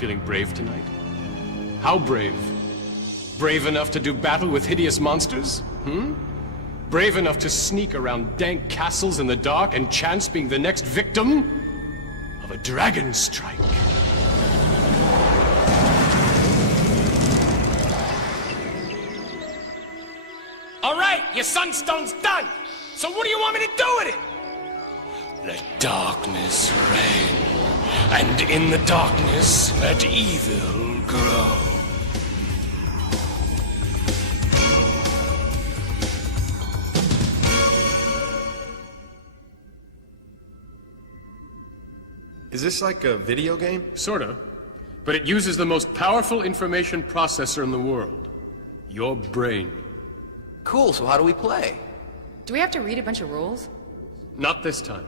Feeling brave tonight? How brave? Brave enough to do battle with hideous monsters? Brave enough to sneak around dank castles in the dark and chance being the next victim of a dragon strike? All right, your sunstone's done. So what do you want me to do with it? Let darkness reign, and in the darkness let evil grow. Is this like a video game? Sorta. But it uses the most powerful information processor in the world. Your brain. Cool, so how do we play? Do we have to read a bunch of rules? Not this time.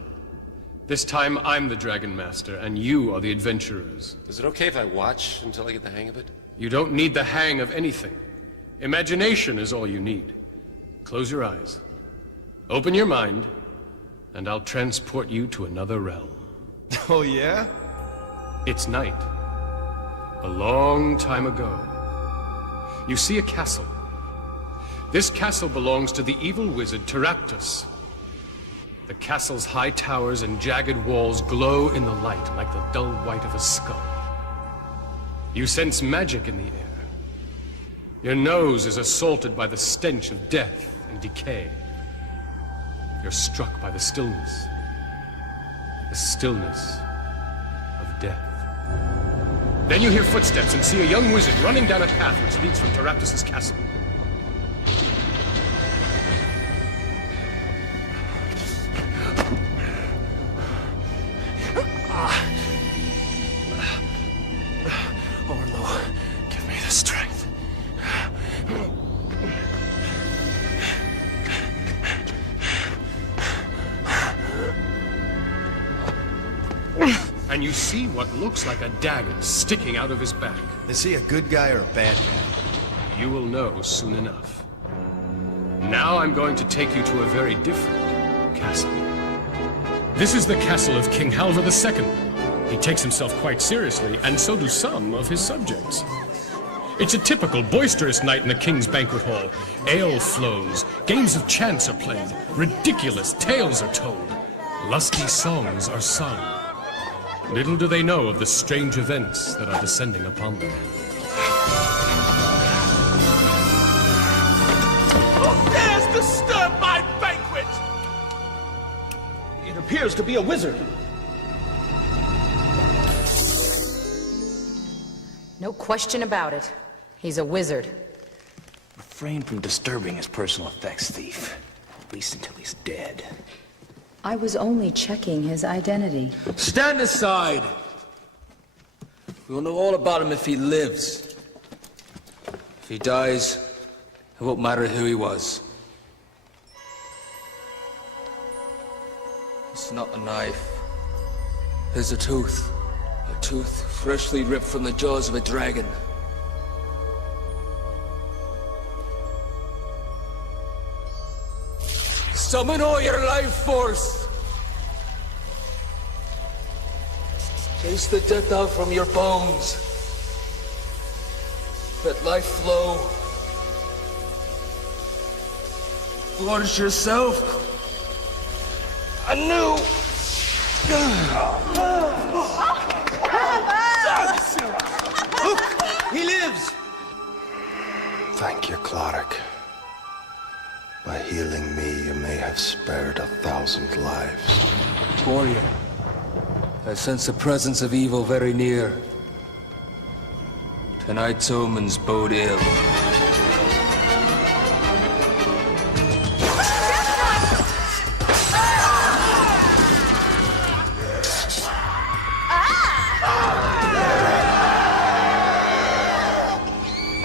This time I'm the Dragon Master, and you are the adventurers. Is it okay if I watch until I get the hang of it? You don't need the hang of anything. Imagination is all you need. Close your eyes. Open your mind, and I'll transport you to another realm. Oh, yeah? It's night. A long time ago. You see a castle. This castle belongs to the evil wizard Teraptus. The castle's high towers and jagged walls glow in the light like the dull white of a skull. You sense magic in the air. Your nose is assaulted by the stench of death and decay. You're struck by the stillness. The stillness of death. Then you hear footsteps and see a young wizard running down a path which leads from Teraptus' castle. Orlo, give me the strength. And you see what looks like a dagger sticking out of his back. Is he a good guy or a bad guy? You will know soon enough. Now I'm going to take you to a very different castle. This is the castle of King Halvar II. He takes himself quite seriously, and so do some of his subjects. It's a typical boisterous night in the king's banquet hall. Ale flows, games of chance are played, ridiculous tales are told, lusty songs are sung. Little do they know of the strange events that are descending upon them. Who dares disturb my banquet? It appears to be a wizard. No question about it. He's a wizard. Refrain from disturbing his personal effects, thief. At least until he's dead. I was only checking his identity. Stand aside. We'll know all about him if he lives. If he dies, it won't matter who he was. It's not a knife. It's a tooth. A tooth freshly ripped from the jaws of a dragon. Summon all your life force! Chase the death out from your bones. Let life flow. Forge yourself anew. Look, he lives. Thank you, Cloric. By healing me, you may have spared 1,000 lives. Warrior, I sense the presence of evil very near. Tonight's omens bode ill.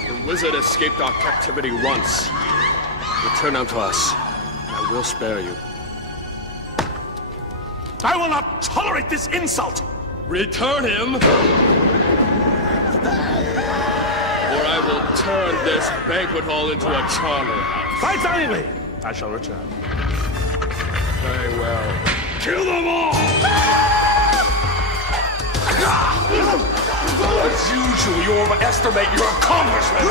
The wizard escaped our captivity once. Return unto us. I will spare you. I will not tolerate this insult! Return him! Or I will turn this banquet hall into a charnel house. Fight valiantly! I shall return. Very well. Kill them all! As usual, you overestimate your accomplishment.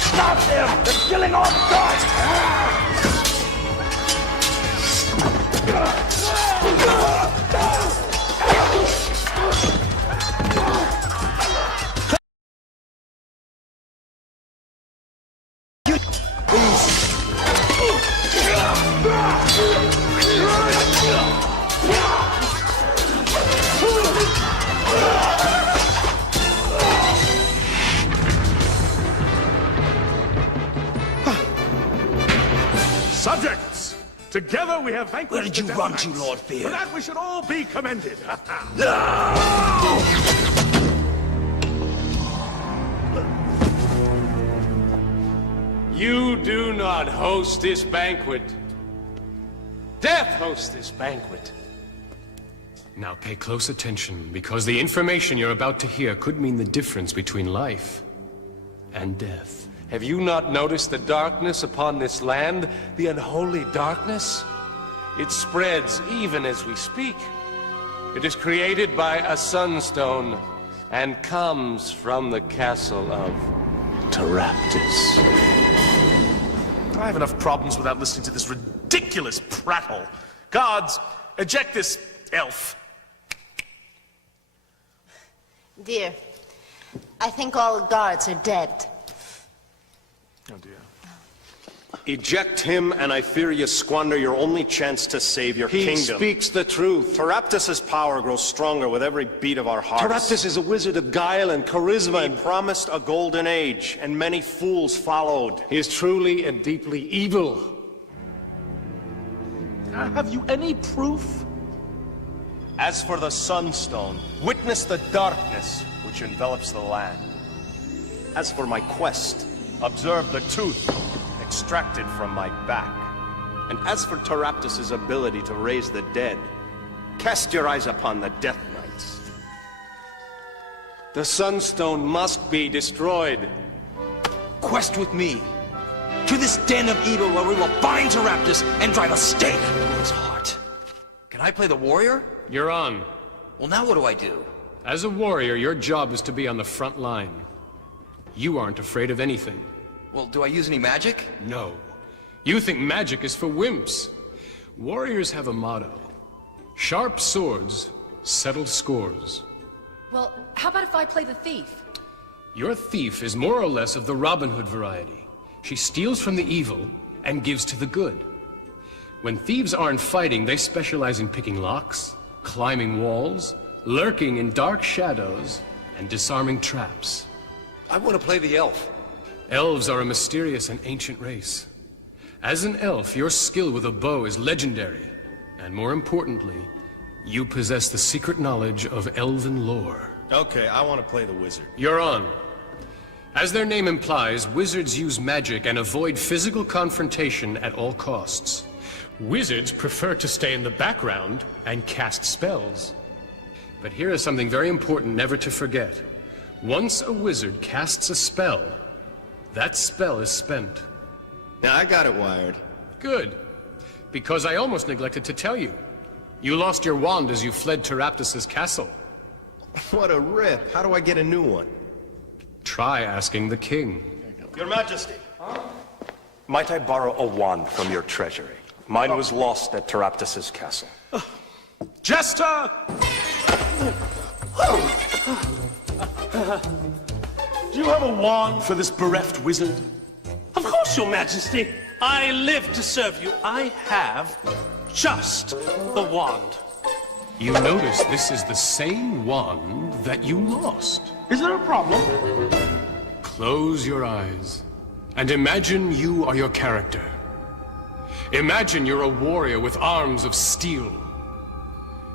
Stop them! They're killing all the guards! Subjects! Together we have vanquished. Where did you the run Death to, Knights. Lord Fear? For that we should all be commended. You do not host this banquet. Death hosts this banquet. Now pay close attention, because the information you're about to hear could mean the difference between life and death. Have you not noticed the darkness upon this land? The unholy darkness? It spreads even as we speak. It is created by a sunstone and comes from the castle of Taraptus. I have enough problems without listening to this ridiculous prattle. Guards, eject this elf. Dear, I think all guards are dead. Oh dear. Eject him, and I fear you squander your only chance to save your kingdom. He speaks the truth. Taraptus' power grows stronger with every beat of our hearts. Taraptus is a wizard of guile and charisma. He promised a golden age, and many fools followed. He is truly and deeply evil. Have you any proof? As for the Sunstone, witness the darkness which envelops the land. As for my quest, observe the tooth extracted from my back. And as for Taraptus' ability to raise the dead, cast your eyes upon the Death Knights. The Sunstone must be destroyed. Quest with me. To this den of evil where we will bind Taraptus and drive a stake through his heart. Can I play the warrior? You're on. Well, now what do I do? As a warrior, your job is to be on the front line. You aren't afraid of anything. Well, do I use any magic? No. You think magic is for wimps. Warriors have a motto. Sharp swords settle scores. Well, how about if I play the thief? Your thief is more or less of the Robin Hood variety. She steals from the evil and gives to the good. When thieves aren't fighting, they specialize in picking locks, climbing walls, lurking in dark shadows, and disarming traps. I want to play the elf. Elves are a mysterious and ancient race. As an elf, your skill with a bow is legendary. And more importantly, you possess the secret knowledge of elven lore. Okay, I want to play the wizard. You're on. As their name implies, wizards use magic and avoid physical confrontation at all costs. Wizards prefer to stay in the background and cast spells. But here is something very important never to forget. Once a wizard casts a spell, that spell is spent. Now, I got it wired. Good. Because I almost neglected to tell you. You lost your wand as you fled Taraptus' castle. What a rip. How do I get a new one? Try asking the king. Your Majesty. Might I borrow a wand from your treasury? Mine was lost at Taraptus' castle. Jester! Do you have a wand for this bereft wizard? Of course, Your Majesty. I live to serve you. I have just the wand. You notice this is the same wand that you lost. Is there a problem? Close your eyes and imagine you are your character. Imagine you're a warrior with arms of steel.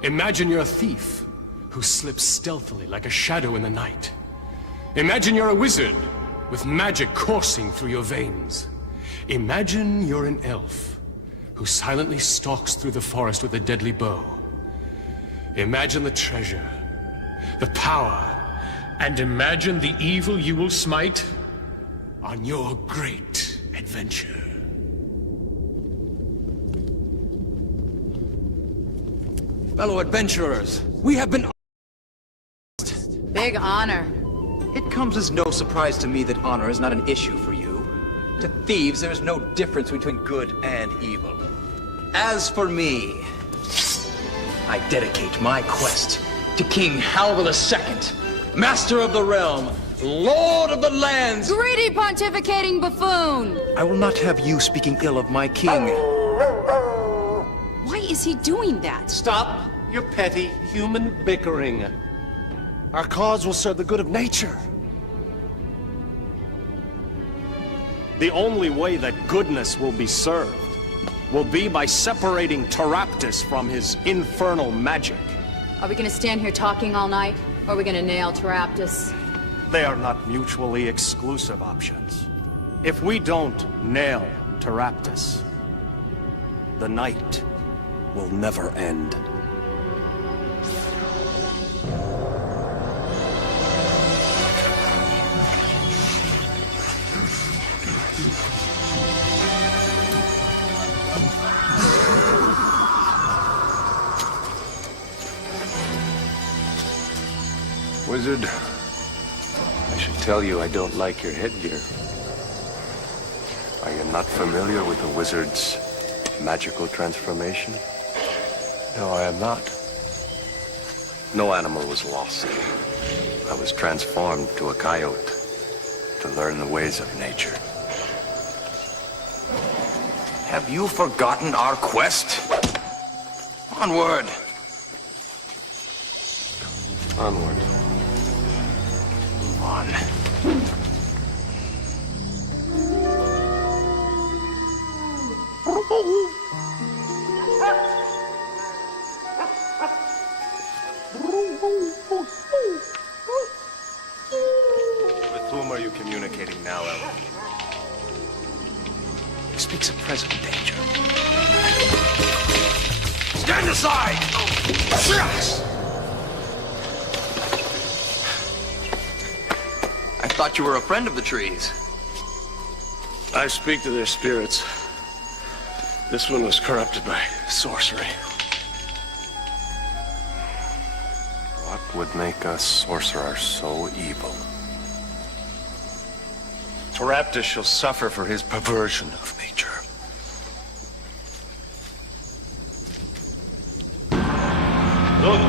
Imagine you're a thief who slips stealthily like a shadow in the night. Imagine you're a wizard with magic coursing through your veins. Imagine you're an elf who silently stalks through the forest with a deadly bow. Imagine the treasure, the power, and imagine the evil you will smite on your great adventure. Fellow adventurers, we have been... Big honor. It comes as no surprise to me that honor is not an issue for you. To thieves, there is no difference between good and evil. As for me, I dedicate my quest to King Halvor II, Master of the Realm, Lord of the Lands. Greedy pontificating buffoon! I will not have you speaking ill of my king. Why is he doing that? Stop your petty human bickering. Our cause will serve the good of nature. The only way that goodness will be served will be by separating Taraptus from his infernal magic. Are we gonna stand here talking all night? Or are we gonna nail Taraptus? They are not mutually exclusive options. If we don't nail Taraptus, the night will never end. Wizard, I should tell you I don't like your headgear. Are you not familiar with the wizard's magical transformation? No, I am not. No animal was lost. I was transformed to a coyote to learn the ways of nature. Have you forgotten our quest? Onward. Onward. Move on. With whom are you communicating now, Elf? He speaks of present danger. Stand aside! I thought you were a friend of the trees. I speak to their spirits. This one was corrupted by sorcery. What would make a sorcerer so evil? Taraptus shall suffer for his perversion of nature. Look!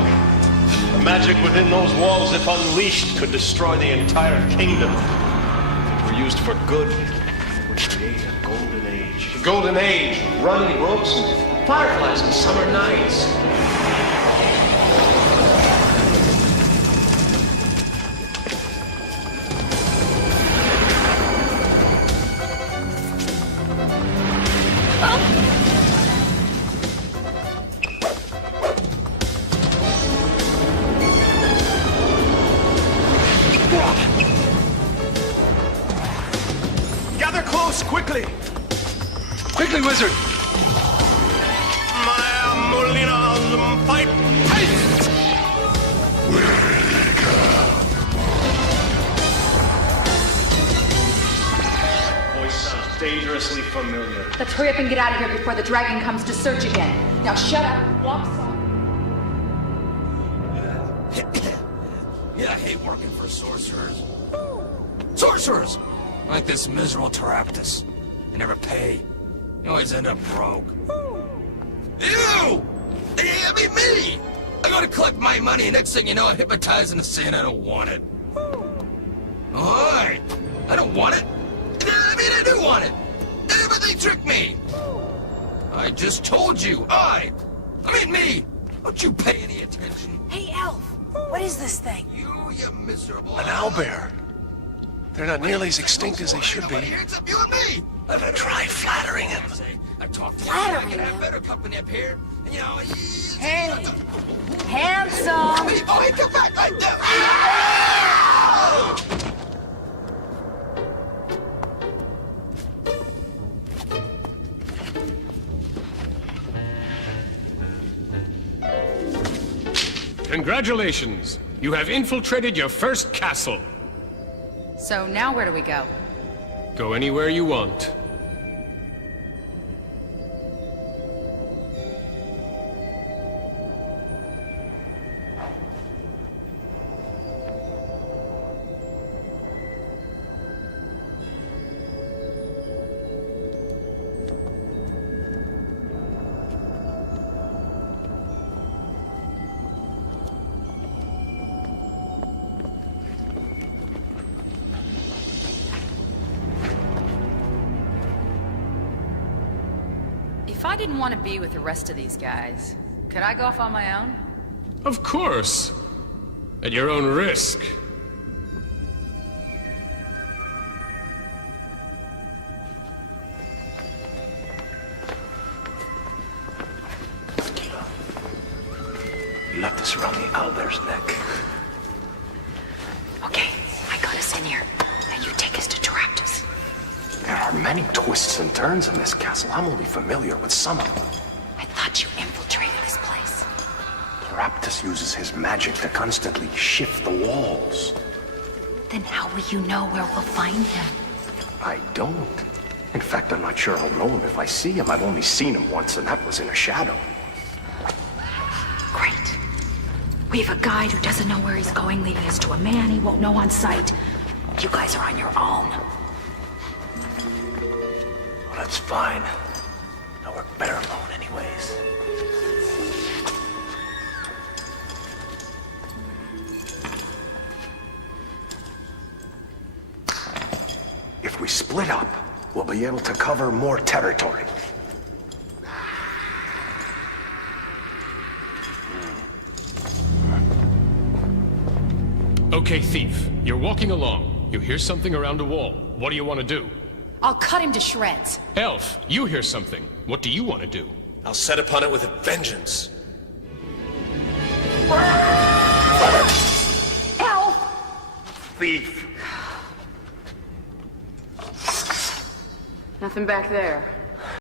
The magic within those walls, if unleashed, could destroy the entire kingdom. If it were used for good, it would create a golden age. A golden age, running brooks and fireflies and summer nights. Gather close, quickly! Quickly, wizard! Fight! Haste! Voice sounds dangerously familiar. Let's hurry up and get out of here before the dragon comes to search again. Now shut up, walk slow. Yeah, I hate working for sorcerers. Sorcerers! Like this miserable Taraptus. They never pay. You always end up broke. Ew! I mean, me! I go to collect my money, and next thing you know, I'm hypnotizing a sin I don't want it. Alright! I don't want it! I mean, I do want it! But they tricked me! I just told you, I mean me! Don't you pay any attention. Hey, Elf, what is this thing? You miserable... An owlbear. They're not nearly as extinct as they should be. Here except you and me! Try flattering him. I talked to Flattering I can have him? better company up here. And, you know, Hey, handsome. Hey, oh, hey, come back right there! Congratulations! You have infiltrated your first castle. So now where do we go? Go anywhere you want. If I didn't want to be with the rest of these guys, could I go off on my own? Of course. At your own risk. You left us around the owlbear's neck. Okay, I got us in here. Now you take us to Taraptus. There are many twists and turns in this castle. I'm only familiar with some of them. I thought you infiltrated this place. Taraptus uses his magic to constantly shift the walls. Then how will you know where we'll find him? I don't. In fact, I'm not sure I'll know him if I see him. I've only seen him once, and that was in a shadow. Great. We have a guide who doesn't know where he's going, leading us to a man he won't know on sight. You guys are on your own. Well, that's fine. Now we're better alone anyways. If we split up, we'll be able to cover more territory. Okay, thief. You're walking along. You hear something around a wall. What do you want to do? I'll cut him to shreds. Elf, you hear something. What do you want to do? I'll set upon it with a vengeance. Elf! Thief! Nothing back there.